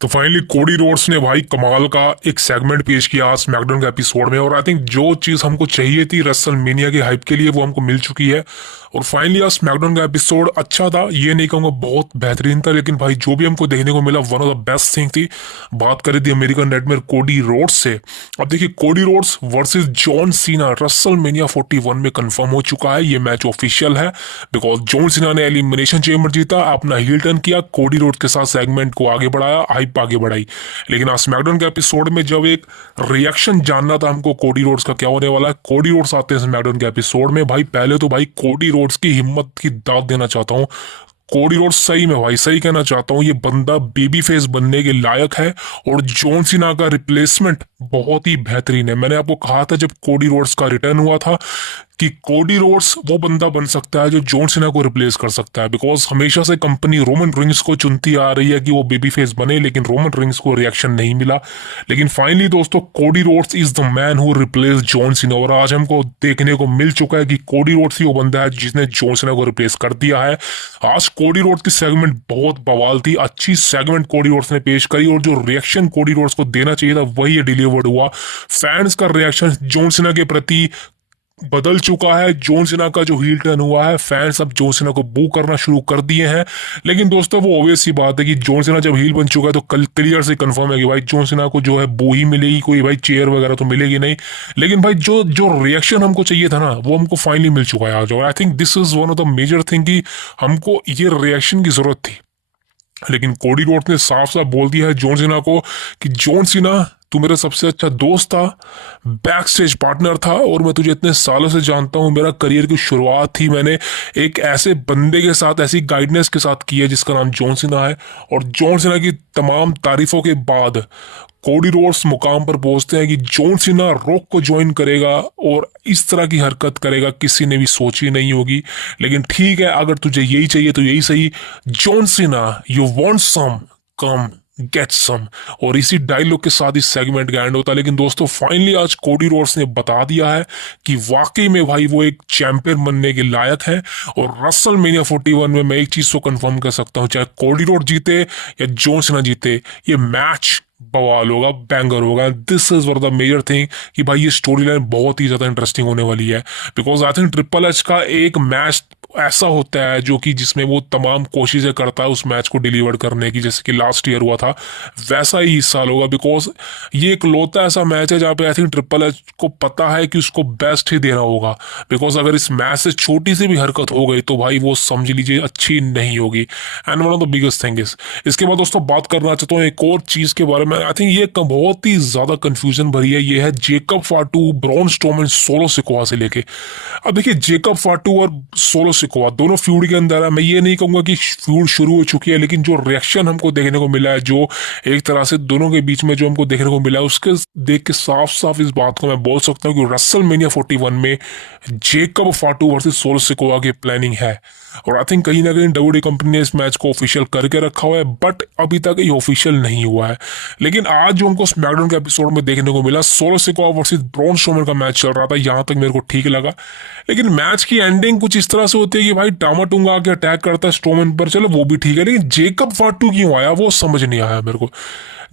तो finally Cody Rhodes ने भाई कमाल का एक सेगमेंट पेश किया स्मैकडाउन के एपिसोड में। और आई थिंक जो चीज हमको चाहिए थी रेसल मेनिया की हाइप के लिए वो हमको मिल चुकी है। और फाइनली आज स्मैकडाउन का एपिसोड अच्छा था, ये नहीं कहूंगा बहुत बेहतरीन था, लेकिन भाई जो भी हमको देखने को मिला one of the best thing थी। बात करें थी अमेरिकन नेटमेयर कोडी रोड्स से। अब देखिए Cody Rhodes versus John Cena Russell mania 41 में कंफर्म हो चुका है। ये मैच ऑफिशियल है बिकॉज जॉन सीना ने एलिमिनेशन चेम्बर जीता, अपना हील टर्न किया, कोडी रोड्स के साथ सेगमेंट को आगे बढ़ाया, हाइप आगे बढ़ाई। लेकिन आज स्मैकडाउन के एपिसोड में जब एक रिएक्शन जानना था हमको कोडी रोड्स का क्या होने वाला है, कोडी रोड्स आते हैं स्मैकडाउन के एपिसोड में। भाई पहले तो भाई कोडी रोड्स की हिम्मत की दाद देना चाहता हूँ। कोडी रोड्स सही में भाई सही कहना चाहता हूँ, ये बंदा बेबी फेस बनने के लायक है। और जॉन सीना का रिप्लेसमेंट बहुत ही बेहतरीन है। मैंने आपको कहा था जब कोडी रोड्स का रिटर्न हुआ था कि कोडी रोड्स वो बंदा बन सकता है जो जॉन सीना को रिप्लेस कर सकता है। बिकॉज हमेशा से कंपनी रोमन रिंग्स को चुनती आ रही है कि वो बेबी फेस बने, लेकिन रोमन रिंग्स को रिएक्शन नहीं मिला। लेकिन फाइनली दोस्तों Cody Rhodes is the man who replace John Cena. और आज हमको देखने को मिल चुका है कि कोडी रोड्स ही वो बंदा है जिसने जॉन सीना को रिप्लेस कर दिया है। आज कोडी रोड्स की सेगमेंट बहुत बवाल थी, अच्छी सेगमेंट कोडी रोड्स ने पेश करी। और जो रिएक्शन कोडी रोड्स को देना चाहिए था वही डिलीवर्ड हुआ। फैंस का रिएक्शन जॉन सीना के प्रति बदल चुका है। जॉन सीना का जो हील टर्न हुआ है, फैंस अब जॉन सीना को बू करना शुरू कर दिए हैं। लेकिन दोस्तों वो ऑब्वियस सी बात है कि जॉन सीना जब हील बन चुका है तो कल क्लियर से कंफर्म है कि भाई जॉन सीना को जो है बू ही मिलेगी, कोई भाई चेयर वगैरह तो मिलेगी नहीं। लेकिन भाई जो जो रिएक्शन हमको चाहिए था ना वो हमको फाइनली मिल चुका है आज। और I think this is one of the major thing कि हमको ये रिएक्शन की जरूरत थी। लेकिन कोडी रोड्स ने साफ साफ बोल दिया है जॉन सीना को कि जॉन सीना तू मेरा सबसे अच्छा दोस्त था, बैक स्टेज पार्टनर था, और मैं तुझे इतने सालों से जानता हूँ। मेरा करियर की शुरुआत थी मैंने एक ऐसे बंदे के साथ, ऐसी गाइडेंस के साथ की है जिसका नाम जॉन सीना है। और जॉन सीना की तमाम तारीफों के बाद कोडी रोड्स मुकाम पर पहुंचते हैं कि जॉन सीना रॉक को ज्वाइन करेगा और इस तरह की हरकत करेगा किसी ने भी सोची नहीं होगी। लेकिन ठीक है, अगर तुझे यही चाहिए तो यही सही। John Cena you want some, come get some. और इसी डायलॉग के साथ इस सेगमेंट का एंड होता है। लेकिन दोस्तों फाइनली आज कोडी रोड्स ने बता दिया है कि वाकई में भाई वो एक चैंपियन बनने के लायक है। और रसल मेनिया 41 में मैं एक चीज को कंफर्म कर सकता हूं, चाहे कोडी रोड जीते या जॉन सीना जीते, ये मैच बवाल होगा, बैंगर होगा। This is one of the major thing कि भाई ये स्टोरी लाइन बहुत ही ज्यादा इंटरेस्टिंग होने वाली है। Because I think triple H का एक मैच ऐसा होता है जो कि जिसमें वो तमाम कोशिशें करता है उस मैच को डिलीवर करने की, जैसे कि लास्ट ईयर हुआ था वैसा ही इस साल होगा। बिकॉज ये एक लौता ऐसा मैच है जहाँ पे आई थिंक ट्रिपल एच को पता है कि उसको बेस्ट ही देना होगा। बिकॉज अगर इस मैच से छोटी सी भी हरकत हो गई तो भाई वो समझ लीजिए अच्छी नहीं होगी। And one of the biggest thing is, इसके बाद दोस्तों बात करना चाहता हूँ एक और चीज के बारे में। आई थिंक ये बहुत ही ज्यादा कंफ्यूजन भरी है, ये है Jacob फाटू, Braun Strowman, solo Sikoa से लेके। अब देखिए जेकब फाटू और सोलो सिकोआ दोनों फ्यूड के अंदर है। मैं ये नहीं कहूंगा कि फ्यूड शुरू हो चुकी है, लेकिन जो रिएक्शन हमको देखने को मिला है, जो एक तरह से दोनों के बीच में जो हमको देखने को मिला है, उसके देख के साफ साफ इस बात को मैं बोल सकता हूँ कि रसल मेनिया 41 में जेकब फाटू वर्सेस सोलो सिकोआ की प्लानिंग है। और आई थिंक कहीं ना कहीं डब्ल्यूडब्ल्यूई कंपनी ने इस मैच को ऑफिशियल करके रखा हुआ है, बट अभी तक ये ऑफिशियल नहीं हुआ है। लेकिन आज जो हमको स्मैकडाउन के एपिसोड में देखने को मिला, solo Sikoa versus Braun Strowman का मैच चल रहा था, यहां तक मेरे को ठीक लगा। लेकिन मैच की एंडिंग कुछ इस तरह से होती है कि भाई टामाटूंगा आके अटैक करता है स्ट्रोमैन पर, चलो वो भी ठीक है, लेकिन जेकब फाटू क्यों आया वो समझ नहीं आया मेरे को।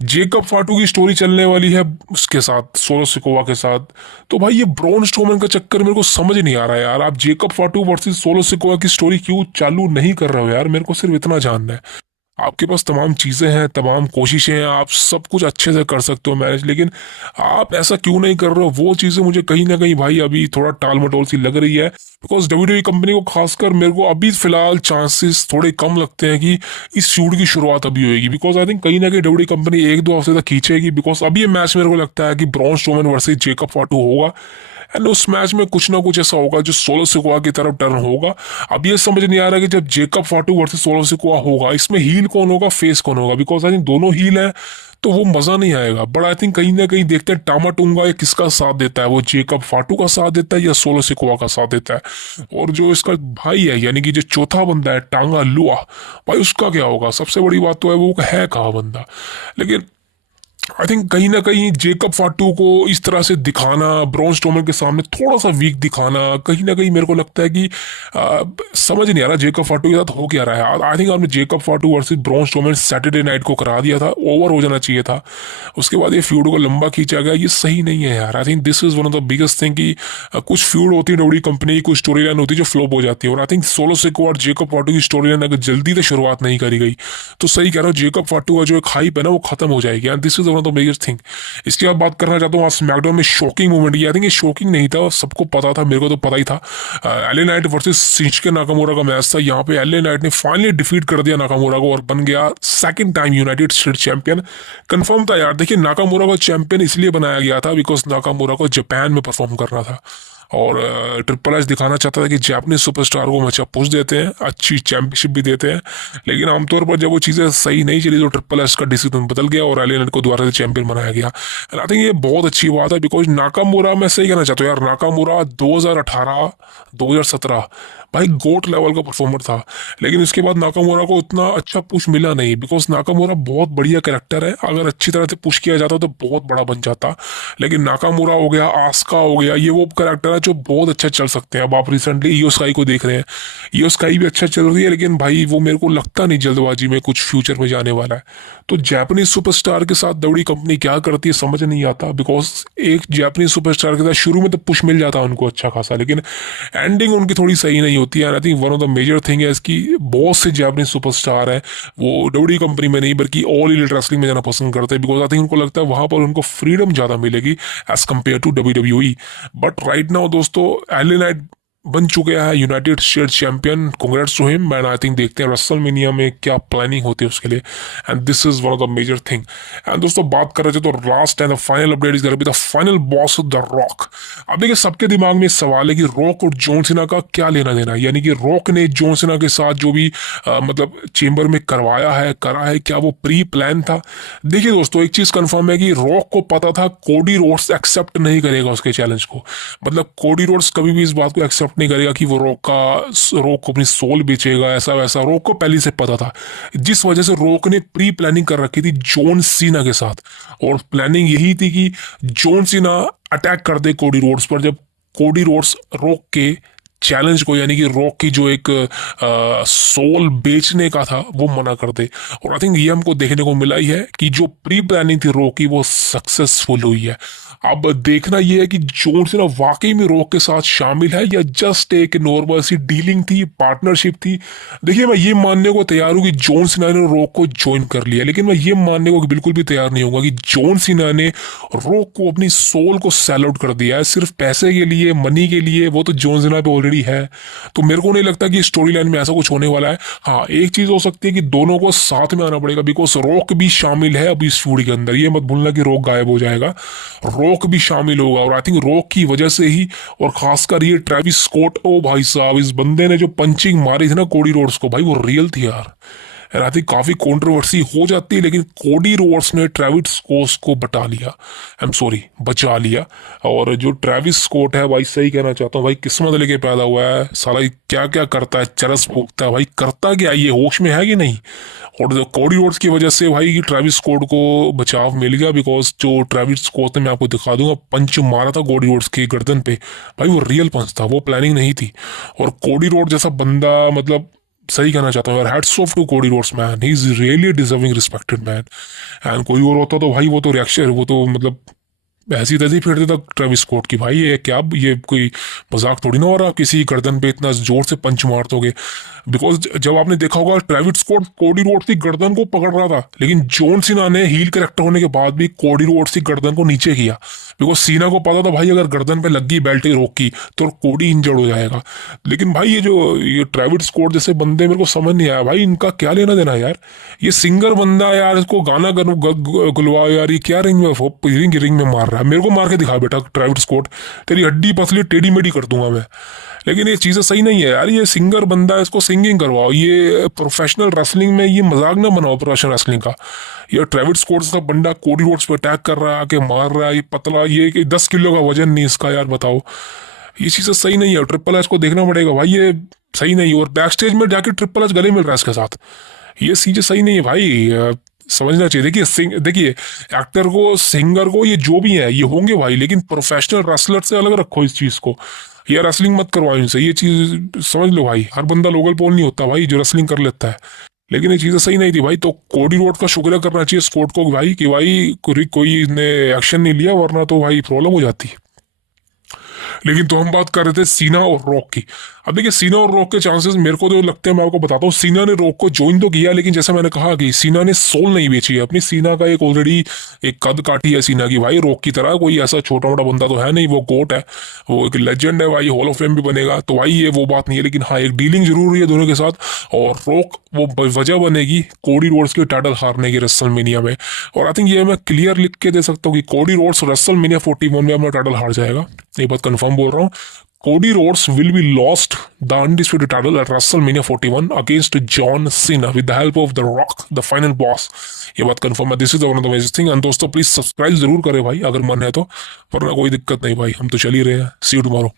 जेकब फाटू की स्टोरी चलने वाली है उसके साथ, सोलो सिकोआ के साथ, तो भाई ये ब्रॉन स्ट्रोमैन का चक्कर मेरे को समझ नहीं आ रहा है यार। आप जेकब फाटू वर्सेस सोलो सिकोआ की स्टोरी क्यों चालू नहीं कर रहे हो यार, मेरे को सिर्फ इतना जानना है। आपके पास तमाम चीज़ें हैं, तमाम कोशिशें हैं, आप सब कुछ अच्छे से कर सकते हो मैनेज, लेकिन आप ऐसा क्यों नहीं कर रहे हो? वो चीज़ें मुझे कहीं ना कहीं भाई अभी थोड़ा टाल मटोल सी लग रही है। बिकॉज डब्ल्यूडब्ल्यूई कंपनी को खासकर मेरे को अभी फिलहाल चांसेस थोड़े कम लगते हैं कि इस फ्यूड की शुरुआत अभी होगी। बिकॉज आई थिंक कहीं ना कहीं डब्ल्यूडब्ल्यूई कंपनी एक दो हफ्ते तक खींचेगी। बिकॉज अभी ये मैच मेरे को लगता है कि ब्रॉन स्ट्रोमैन वर्सेस जेकब फाटू होगा, एंड उस मैच में कुछ ना कुछ ऐसा होगा जो सोलो सिकोआ की तरफ टर्न होगा। अब ये समझ नहीं आ रहा कि जब जेकब फाटू वर्सेस सोलो सिकोआ होगा, इसमें हील कौन होगा, फेस कौन होगा? बिकॉज आई थिंक दोनों हील है तो वो मजा नहीं आएगा। बट आई थिंक कहीं ना कहीं देखते हैं टामाटूंगा ये किसका साथ देता है, वो जेकब फाटू का साथ देता है या सोलो सिकोआ का साथ देता है। और जो इसका भाई है यानी कि जो चौथा बंदा है टांगा लुआ, भाई उसका क्या होगा? सबसे बड़ी बात तो है वो है कहाँ बंदा। लेकिन आई थिंक कहीं ना कहीं जेकब फाटू को इस तरह से दिखाना, ब्रॉन स्ट्रोमन के सामने थोड़ा सा वीक दिखाना, कहीं ना कहीं मेरे को लगता है कि समझ नहीं आ रहा जेकब फाटू के साथ हो क्या रहा है। आई थिंक आपने Jacob फाटू versus Braun Strowman Saturday night को करा दिया था, ओवर हो जाना चाहिए था। उसके बाद ये फ्यूड को लंबा खींचा गया, ये सही नहीं है यार। आई think this is one of the biggest thing कि कुछ फ्यूड होती है डब्ल्यूडब्ल्यूई कंपनी की, कुछ स्टोरी लाइन होती है जो फ्लॉप हो जाती है। और आई थिंक सोलो सिकोआ और जेकब फाटू की स्टोरी लाइन अगर जल्दी से शुरुआत नहीं करी गई तो सही कह रहा हूँ, जेकब फाटू का जो एक हाइप है ना वो खत्म हो जाएगी। And this is one of the biggest thing. इसके बाद बात करना चाहता हूँ आज स्मैकडाउन में शॉकिंग मूवमेंट की। आई थिंक ये शॉकिंग नहीं था, सबको पता था, मेरे को तो पता ही था। LA night versus Shinsuke Nakamura का मैच था। यहाँ पे एलए नाइट ने फाइनली डिफीट कर दिया नाकामुरा को और बन गया second time United States champion. Confirm था यार। देखिए नाकामुरा को चैंपियन इसलिए बनाया गया था बिकॉज नाकामुरा को जापान में परफॉर्म करना था और ट्रिपल एच दिखाना चाहता था कि जापानीज सुपरस्टार को अच्छा पुश देते हैं, अच्छी चैंपियनशिप भी देते हैं। लेकिन आमतौर पर जब वो चीज़ें सही नहीं चली तो ट्रिपल एच का डिसीजन बदल गया और एलियन को दोबारा से चैंपियन बनाया गया। आई थिंक ये बहुत अच्छी बात है बिकॉज नाकामुरा, मैं सही कहना चाहता हूँ यार, नाकामुरा 2018 2017 भाई गोट लेवल का परफॉर्मर था। लेकिन उसके बाद नाकामुरा को उतना अच्छा पुश मिला नहीं बिकॉज नाकामुरा बहुत बढ़िया कैरेक्टर है, अगर अच्छी तरह से पुश किया जाता तो बहुत बड़ा बन जाता। लेकिन नाकामुरा हो गया, आस्का हो गया, ये वो कैरेक्टर है जो बहुत अच्छा चल सकते हैं। अब आप रिसेंटली ईओ स्काई को देख रहे हैं, ईओ स्काई भी अच्छा चल रही है, लेकिन भाई वो मेरे को लगता नहीं जल्दबाजी में कुछ फ्यूचर में जाने वाला है। तो जापानीज सुपरस्टार के साथ दौड़ी कंपनी क्या करती है समझ नहीं आता बिकॉज एक जापानीज सुपरस्टार के साथ शुरू में तो पुश मिल जाता है उनको अच्छा खासा, लेकिन एंडिंग उनकी थोड़ी सही नहीं होती है। I think one of the major thing है इसकी, बहुत से जापानीज सुपरस्टार है वो डब्ल्यूडब्ल्यूई कंपनी में नहीं बल्कि ऑल एलीट रेसलिंग में जाना पसंद करते हैं बिकॉज आई थिंक उनको लगता है वहां पर उनको फ्रीडम ज़्यादा मिलेगी as compared to WWE. But right now दोस्तों एलए नाइट बन चुके हैं United States champion, congrats to him. And I think देखते हैं रेसलमेनिया में क्या प्लानिंग होती है उसके लिए। And this is one of the major thing. And दोस्तों बात कर रहे थे तो last and the final update is gonna be the final boss of the Rock. अब देखिए सबके दिमाग में सवाल है कि रॉक और जॉन सीना का क्या लेना देना है, यानी कि रॉक ने जॉन सीना के साथ जो भी मतलब चेंबर में करवाया है करा है, क्या वो प्री प्लान था। देखिए दोस्तों एक चीज कंफर्म है कि रॉक को पता था कोडी रोड्स एक्सेप्ट नहीं करेगा उसके चैलेंज को, मतलब कोडी रोड्स कभी भी इस बात को एक्सेप्ट नहीं करेगा कि वो रॉक को अपनी सोल बेचेगा, ऐसा वैसा रॉक को पहले से पता था। जिस वजह से रॉक ने प्री प्लानिंग कर रखी थी जॉन सीना के साथ, और प्लानिंग यही थी कि जॉन सीना अटैक कर दे कोडी रोड्स पर जब कोडी रोड्स रॉक के चैलेंज को, यानी कि रॉक की जो एक सोल बेचने का था वो मना कर दे। और आई थिंक ये हमको देखने को मिला ही है कि जो प्री प्लानिंग थी रॉक की वो सक्सेसफुल हुई है। अब देखना यह है कि जॉन सीना वाकई में रॉक के साथ शामिल है या जस्ट एक नॉर्मल सी डीलिंग थी, पार्टनरशिप थी। देखिए मैं ये मानने को तैयार हूँ कि जॉन सीना ने रॉक को ज्वाइन कर लिया, लेकिन मैं ये मानने को बिल्कुल भी तैयार नहीं होगा कि जॉन सीना ने रॉक को अपनी सोल को सेल आउट कर दिया है सिर्फ पैसे के लिए, मनी के लिए। वो तो जॉन सीना पे ऑलरेडी है, तो मेरे को नहीं लगता कि स्टोरी लाइन में ऐसा कुछ होने वाला है। हाँ एक चीज हो सकती है कि दोनों को साथ में आना पड़ेगा बिकॉज रॉक भी शामिल है अभी इस फूड के अंदर। ये मत भूलना कि रॉक गायब हो जाएगा, रॉक भी शामिल होगा। और आई थिंक रॉक की वजह से ही, और खासकर ये ट्रेविस स्कॉट, ओ भाई साहब इस बंदे ने जो पंचिंग मारी थी ना कोडी रोड्स को, भाई वो रियल थी यार। आई थिंक काफी कंट्रोवर्सी हो जाती है लेकिन कोडी रोड्स ने ट्रेविस स्कॉट को बचा लिया, आई एम सॉरी बचा लिया। और जो ट्रेविस स्कॉट है भाई सही कहना चाहता हूँ भाई, किस्मत लेके पैदा हुआ है साला, क्या क्या करता है, चरस फूकता है भाई, करता क्या ये होश में है कि नहीं। और जो कोडी रोड्स की वजह से भाई ट्रेविस स्कॉट को बचाव मिल गया बिकॉज जो ट्रेविस स्कॉट ने, मैं आपको दिखा दूंगा, पंच मारा था कोडी रोड्स की गर्दन पे, भाई वो रियल पंच था, वो प्लानिंग नहीं थी। और कोडी रोड जैसा बंदा, मतलब सही कहना चाहता हूँ यार, hats off to Cody Rhodes man, he is really deserving respected man. And कोई और होता तो भाई वो तो रिएक्शन, वो तो मतलब ऐसी तैसी फेरते था ट्रेविस स्कॉट की, भाई ये क्या, ये कोई मजाक थोड़ी ना हो रहा, किसी गर्दन पे इतना जोर से पंच मार दोगे। बिकॉज जब आपने देखा होगा ट्रेविस स्कॉट कोडी रोड्स की गर्दन को पकड़ रहा था, लेकिन जॉन सीना ने हील कैरेक्टर होने के बाद भी कोडी रोड्स की गर्दन को नीचे किया बिकॉज सीना को पता था भाई अगर गर्दन पे लगी बेल्ट रोक की तो कोडी इंजर्ड हो जाएगा। लेकिन भाई ये ट्रेविस स्कॉट जैसे बंदे मेरे को समझ नहीं आया भाई, इनका क्या लेना देना यार। ये सिंगर बंदा यार, इसको गाना गुलवाओ यार, ये क्या रिंग में रिंग में मार रहा है, मेरे को मार के दिखा बेटा ट्रेविस स्कॉट, तेरी हड्डी पसली टेढ़ी मेढ़ी कर दूंगा मैं। लेकिन ये चीज़ें सही नहीं है यार, ये सिंगर बंदा है, इसको सिंगिंग करवाओ, ये प्रोफेशनल रेसलिंग में ये मजाक ना बनाओ प्रोफेशनल रेसलिंग का। ये ट्रेविस स्कॉट का बंदा कोडी रोड्स पे अटैक कर रहा है, आके मार रहा है, ये पतला, ये 10 किलो का वजन नहीं इसका यार, बताओ ये चीज़ें सही नहीं है। ट्रिपल एच को देखना पड़ेगा भाई, ये सही नहीं है। और बैक स्टेज में जाके ट्रिपल एच गले मिल रहा है इसके साथ, ये चीज़ें सही नहीं है भाई। समझना चाहिए। देखिए एक्टर को, सिंगर को, ये जो भी है ये होंगे भाई, लेकिन प्रोफेशनल रेसलर से अलग रखो इस चीज को। यार रेसलिंग मत करवाओ इनसे, ये चीज समझ लो भाई। हर बंदा लोकल पोल नहीं होता भाई जो रेसलिंग कर लेता है। लेकिन ये चीजें सही नहीं थी भाई। तो कोडी रोड का शुक्रिया करना चाहिए स्कॉट को भाई कि भाई कोई ने एक्शन नहीं लिया, वरना तो भाई प्रॉब्लम हो जाती। लेकिन तो हम बात कर रहे थे सीना और रॉक की। अब देखिए सीना और रॉक के चांसेस मेरे को तो लगते हैं, मैं आपको बताता हूँ। सीना ने रॉक को ज्वाइन तो किया, लेकिन जैसा मैंने कहा कि सीना ने सोल नहीं बेची है अपनी। सीना का एक ऑलरेडी एक कद काटी है सीना की भाई। रॉक की तरह कोई ऐसा छोटा मोटा बंदा तो है नहीं, वो गोट है, वो एक लेजेंड है भाई, हॉल ऑफ फेम भी बनेगा। तो भाई ये वो बात नहीं है, लेकिन हाँ एक डीलिंग जरूर हुई है दोनों के साथ। और रॉक वो वजह बनेगी कोडी रोड्स के टाइटल हारने की रेसलमेनिया में। और आई थिंक ये मैं क्लियर लिख के दे सकता हूँ कि कोडी रोड्स रेसलमेनिया 41 में अपना टाइटल हार जाएगा। ये बात कंफर्म बोल रहा हूँ। Cody Rhodes will be lost the undisputed title at WrestleMania 41 against John Cena with the help of The Rock, the final boss। ये बात कंफर्म है। This is one of the amazing thing. And दोस्तों please subscribe जरूर करें भाई अगर मन है तो, वरना कोई दिक्कत नहीं भाई, हम तो चल ही रहे हैं। सी यू टुमारो।